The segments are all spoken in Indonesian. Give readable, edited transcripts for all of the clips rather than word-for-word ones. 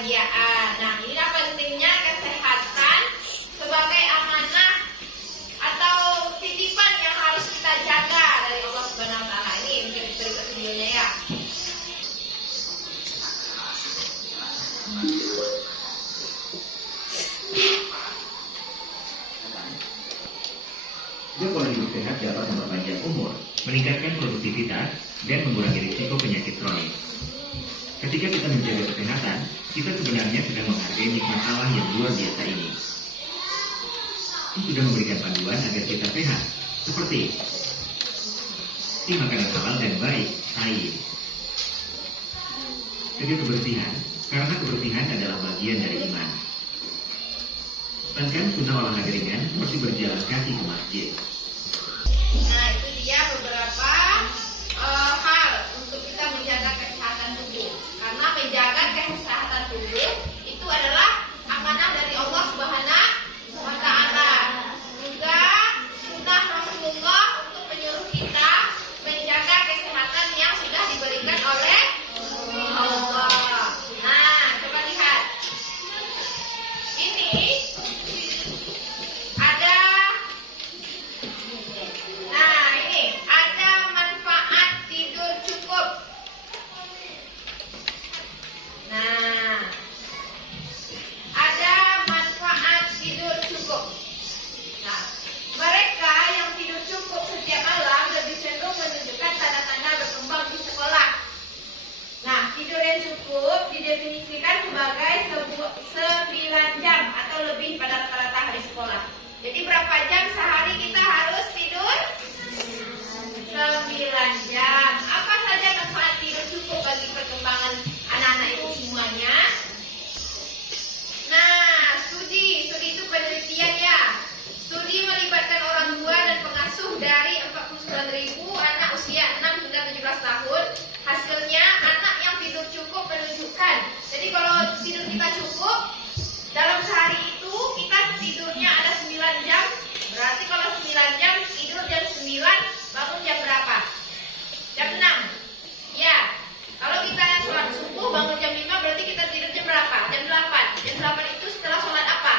kebahagiaan. Nah, inilah pentingnya kesehatan sebagai amanah atau titipan yang harus kita jaga dari Allah Subhanahu wa taala. Ini berikut videonya ya. Juga pola hidup sehat dapat memperpanjang umur, meningkatkan produktivitas, dan mengurangi risiko penyakit kronis. Ketika kita menjaga kesehatan, kita sebenarnya sedang menghargai nikmat Allah yang luar biasa ini. Ini sudah memberikan panduan agar kita sehat, seperti makanan halal dan baik, air. Jaga kebersihan, karena kebersihan adalah bagian dari iman. Tekankan sunnah olahraga ringan seperti berjalan kaki ke masjid. Nah, itu dia beberapa hal untuk kita menjaga kesehatan tubuh. Karena menjaga kesehatan tubuh itu adalah amanah dari Allah Subhanahu wa taala. Juga sunnah Rasulullah untuk menyuruh kita menjaga kesehatan yang sudah diberikan oleh Allah. Nah, coba lihat. Ini ada manfaat tidur cukup. Nah, ada manfaat tidur cukup. Nah, mereka yang tidur cukup setiap malam lebih cenderung menunjukkan tanda-tanda berkembang di sekolah. Nah, tidur yang cukup didefinisikan sebagai 9 jam atau lebih pada rata-rata hari sekolah. Jadi berapa jam sehari kita harus tidur? 9 jam. Apa saja manfaat tidur cukup bagi perkembangan anak-anak itu semuanya? Nah, studi itu penelitian ya. Studi melibatkan orang tua dan pengasuh dari 49.000 anak usia 6 hingga 17 tahun. Hasilnya anak yang tidur cukup menunjukkan. Jadi kalau tidur kita cukup, dalam sehari itu kita tidurnya ada 9 jam. Berarti kalau 9 jam tidur jam 9, bangun jam berapa? Jam 6. Ya. Kalau kita sholat subuh bangun jam 5, berarti kita tidur jam berapa? Jam 8. Jam 8 itu setelah sholat apa?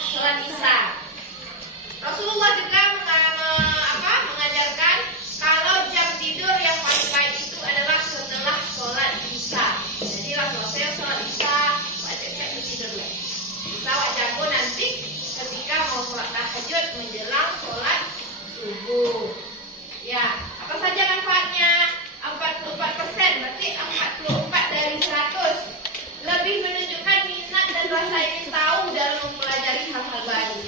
Sholat Isya. Rasulullah juga mengajarkan kalau jam tidur yang paling baik itu adalah setelah sholat Isya. Jadi Rasulullah saya sholat Isya, wajib saya tidur dulu. Bisa wajahku nanti ketika mau sholat tahajud menjelang sholat subuh. Ya, apa saja manfaatnya? 44%, berarti 44 dari 100. Lebih menunjukkan minat dan rasa ingin tahu dalam mempelajari hal-hal baru.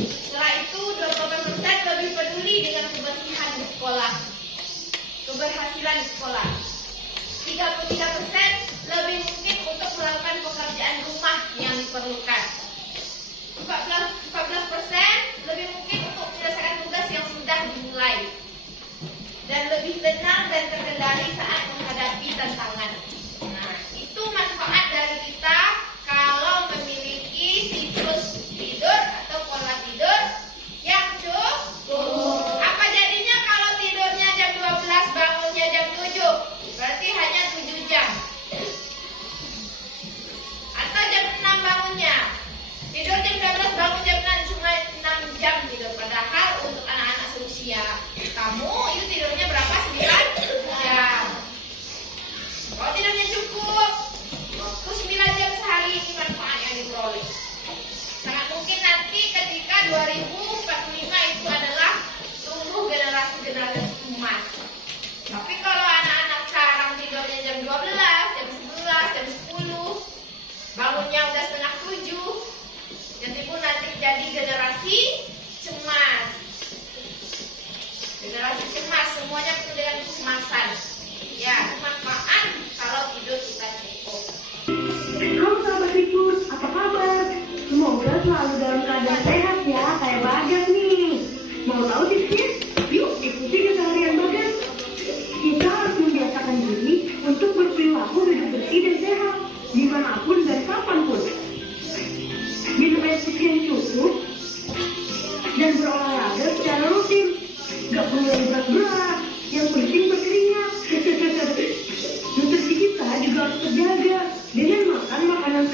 Setelah itu 28% lebih peduli dengan kebersihan di sekolah, keberhasilan di sekolah. 33% lebih mungkin untuk melakukan pekerjaan rumah yang diperlukan. 14% lebih mungkin untuk menyelesaikan tugas yang sudah dimulai. Dan lebih tenang dan terkendali saat menghadapi tantangan. Nah, itu manfaat dari kita kalau memiliki siklus tidur atau pola tidur yang cukup. Apa jadinya kalau tidurnya jam 12, bangunnya jam 7? Berarti hanya 7 jam. Atau jam 6 bangunnya. Tidur jam 12, bangun jam 6, cuma 6 jam tidur. Padahal untuk anak-anak seusia kamu itu tidurnya berapa? 9 jam. Kalau tidurnya cukup, waktu 9 jam sehari, ini manfaat yang diperoleh. Sangat mungkin nanti ketika 2045 itu adalah tumbuh generasi-generasi emas. Tapi kalau anak-anak sekarang tidurnya jam 12, jam 11, jam 10, bangunnya udah setengah 7, nanti pun nanti jadi generasi cemas. Generasi cemas, semuanya penuh dengan kecemasan. Ya, manfaat kalau tidur kita cukup. Halo sahabat Fikus, apa kabar? Semoga selalu dalam keadaan sehat ya, kayak Bagas nih. Mau tahu tipsnya? Yuk ikuti keseharian Bagas. Kita harus membiasakan diri untuk berperilaku hidup bersih dan sehat, dimanapun dan kapanpun. Minum air putih yang cukup dan berolahraga secara rutin. Gak perlu yang berat-berat, yang penting berkeringat. Nutrisi kita juga harus terjaga dengan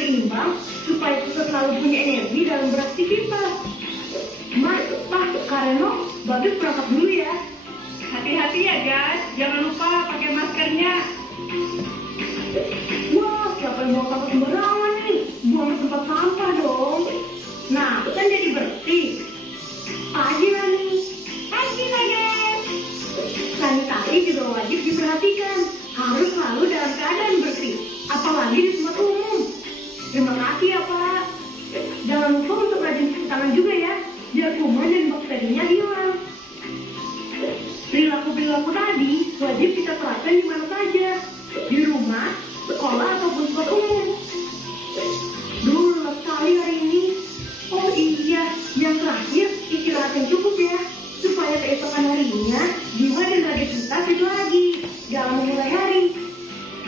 seimbang supaya kita selalu punya energi dalam beraktivitas. Mas, Pak, Kak Reno, Bagus berangkat dulu ya. Hati-hati ya guys, jangan lupa pakai maskernya. Wah, siapa yang buang sampah sembarangan nih? Buang ke tempat sampah dong. Nah, kan jadi bersih. Pagi lah nih. Pagi lah guys. Sanitasi juga wajib diperhatikan. Harus selalu dalam keadaan bersih. Apalagi di tempat umum. Terima kasih ya Pak. Jangan lupa untuk rajin cuci tangan juga ya. Biar kuman dan bakterinya hilang. Perilaku-perilaku tadi wajib kita terapkan di mana saja. Di rumah, sekolah, ataupun tempat umum. Duh, lelah sekali hari ini. Oh iya, yang terakhir istirahat yang cukup ya. Supaya keesokan harinya, jiwa dan raga kita fit lagi dalam memulai hari.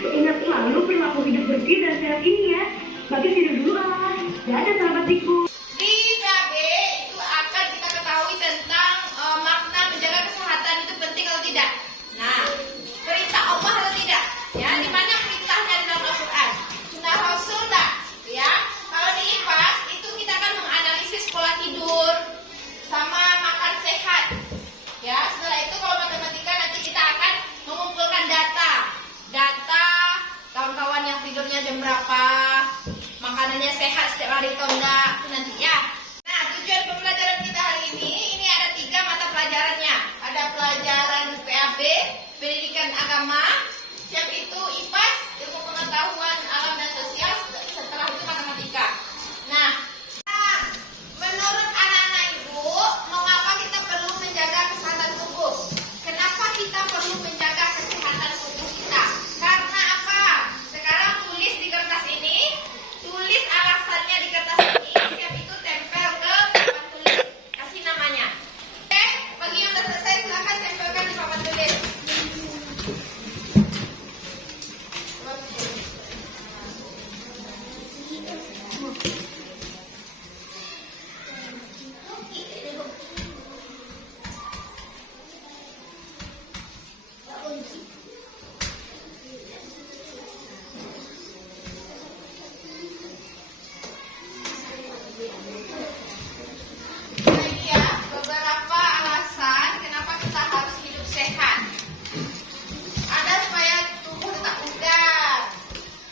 Ingat selalu perilaku hidup bersih dan sehat ini ya. Bagi tidur dulu ah. Dadah sahabat tikus. Di PAB itu akan kita ketahui tentang makna menjaga kesehatan itu penting atau tidak. Nah, perintah Allah atau tidak? Ya, di mana perintahnya di dalam Al-Quran? Sunnah Rasul enggak? Ya, kalau di IPAS itu kita akan menganalisis pola tidur sama makan sehat. Ya, setelah itu kalau matematika nanti kita akan mengumpulkan data kawan-kawan yang tidurnya jam berapa, makanannya sehat setiap hari atau enggak, itu nanti ya. Nah, tujuan pembelajaran kita hari ini ada 3 mata pelajarannya. Ada pelajaran PAB, pendidikan agama, siap itu IPAS, ilmu pengetahuan alam dan sosial, setelah itu matematika. Nah, menurut anak-anak ibu, mengapa kita perlu menjaga kesehatan tubuh? Kenapa kita perlu menjaga kesehatan tubuh kita? Karena apa? Sekarang tulis di kertas ini, tulis alasannya di kertas ini, siap itu tempel ke papan tulis, kasih namanya. Oke, bagi yang sudah selesai silakan tempelkan di papan tulis. Ini ya, beberapa alasan kenapa kita harus hidup sehat. Ada supaya tubuh tetap bugar.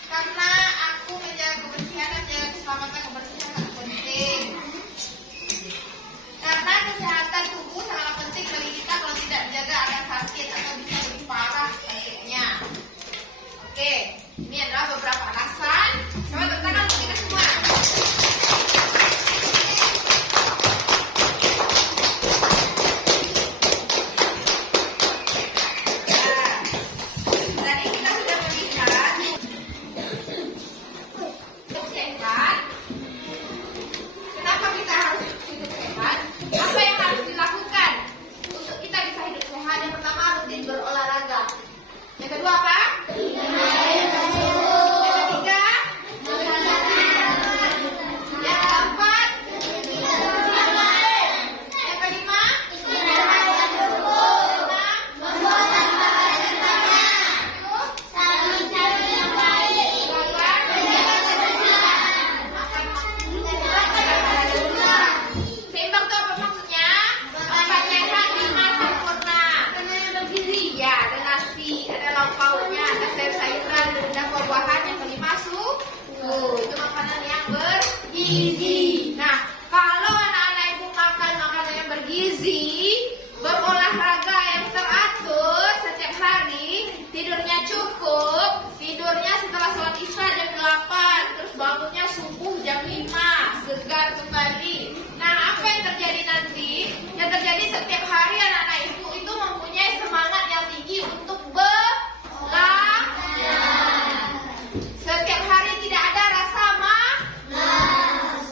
Karena aku menjaga kebersihan dan menjaga keselamatan kebersihan sangat penting. Karena kesehatan tubuh sangat penting bagi kita, kalau tidak dijaga akan sakit atau bisa lebih parah sakitnya. Oke, ini adalah beberapa alasan. Coba tepuk tangan untuk kita semua. Tadi kita sudah melihat hidup sehat. Kenapa kita harus hidup sehat? Apa yang harus dilakukan untuk kita bisa hidup sehat? Yang pertama, rutin berolahraga. Yang kedua apa? Yang ketiga? Yang keempat? Yang kelima? Seimbang itu apa maksudnya? Empat sehat, 5 sempurna. Ya, ada nasi, ada lauk pauknya, ada sayur-sayuran, ada buah-buahan. Yang kelima itu makanan yang bergizi. Nah, kalau anak-anak ibu makan makanan yang bergizi, berolahraga yang teratur setiap hari, tidurnya cukup, tidurnya setelah sholat isya jam 8, terus bangunnya subuh jam 5, segar kembali. Nah, apa yang terjadi nanti? Yang terjadi setiap hari anak-anak ibu itu mempunyai semangat yang tinggi untuk belajar. Setiap hari tidak ada rasa malas.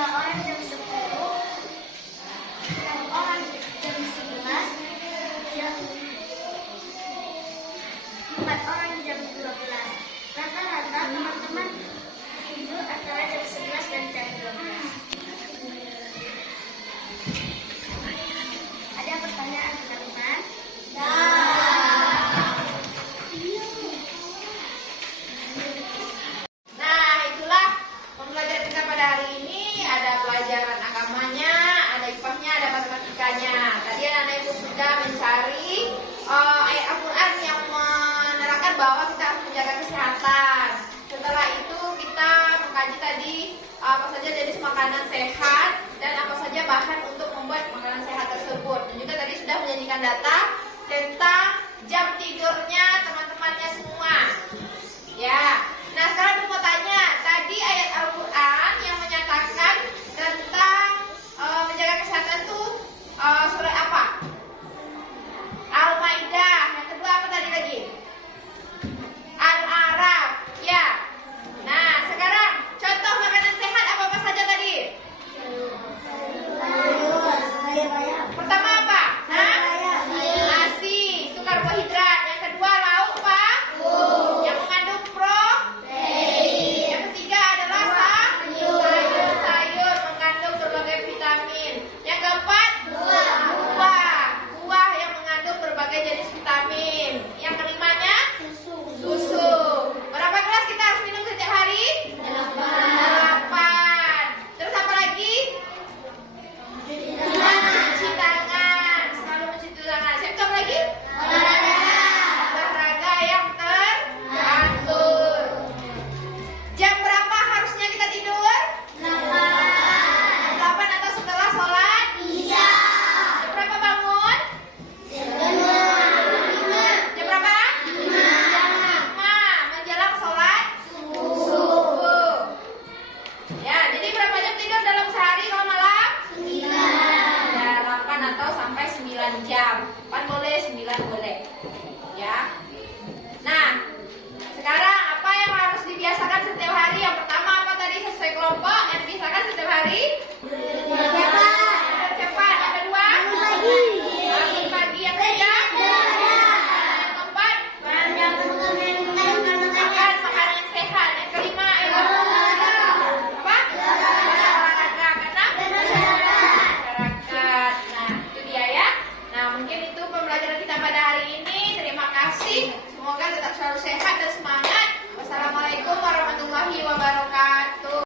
2 orang jam 10, 6 orang jam 11, 4 orang jam 12. Rata-rata teman-teman tidur antara jam 11 dan jam 12. Ada pertanyaan, teman-teman? Nah, itulah pembelajaran kita pada hari ini. Ada pelajaran agamanya, ada IPA-nya, ada matematikanya. Tadi anak-anak ibu sudah mencari ayat Al-Quran yang menerangkan bahwa kita harus menjaga kesehatan. Setelah itu kita mengkaji tadi apa saja jenis makanan sehat dan apa saja bahan untuk membuat makanan sehat tersebut. Dan juga tadi sudah menyanyikan data tentang jam tidurnya teman-temannya semua. Ya. Nah, sekarang aku mau tanya, tadi ayat Al-Quran yang menyatakan tentang menjaga kesehatan itu surat apa? Al-Maidah. Yang kedua apa tadi lagi? Al-A'raf. Ya. Nah, sekarang contoh makanan sehat apa saja tadi? Pertama apa? Hah? Nasi, itu karbohidrat. Yang kedua lauk apa? Yang mengandung protein. Yang ketiga adalah sayur-sayur mengandung berbagai vitamin. Yang keempat buah yang mengandung berbagai jenis vitamin. Yang kelimanya susu. Berapa gelas kita harus minum setiap hari? 8. Terus apa lagi? Mencuci tangan, selalu mencuci tangan. Siapa lagi? Olahraga yang teratur. Jam berapa harusnya kita tidur? 8 atau setelah sholat? Jam berapa bangun? Jam berapa? Jam 5 menjelang sholat subuh. Ya, jadi berapa jam tidur dalam sehari kalau malam? 9. Ya, 8 atau sampai 9 jam. 8 boleh, 9 boleh. Ya. Nah, sekarang apa yang harus dibiasakan setiap hari? Yang pertama apa tadi sesuai kelompok yang dibiasakan setiap hari? Cepat. Yang kedua? Bangun pagi. Yang ketiga? Yang keempat? Makan makanan yang sehat. Yang kelima? Apa? Olahraga. Keenam? Masyarakat. Nah, itu dia ya. Nah, mungkin itu pembelajaran kita pada hari ini. Terima kasih. Semoga tetap selalu sehat dan semangat.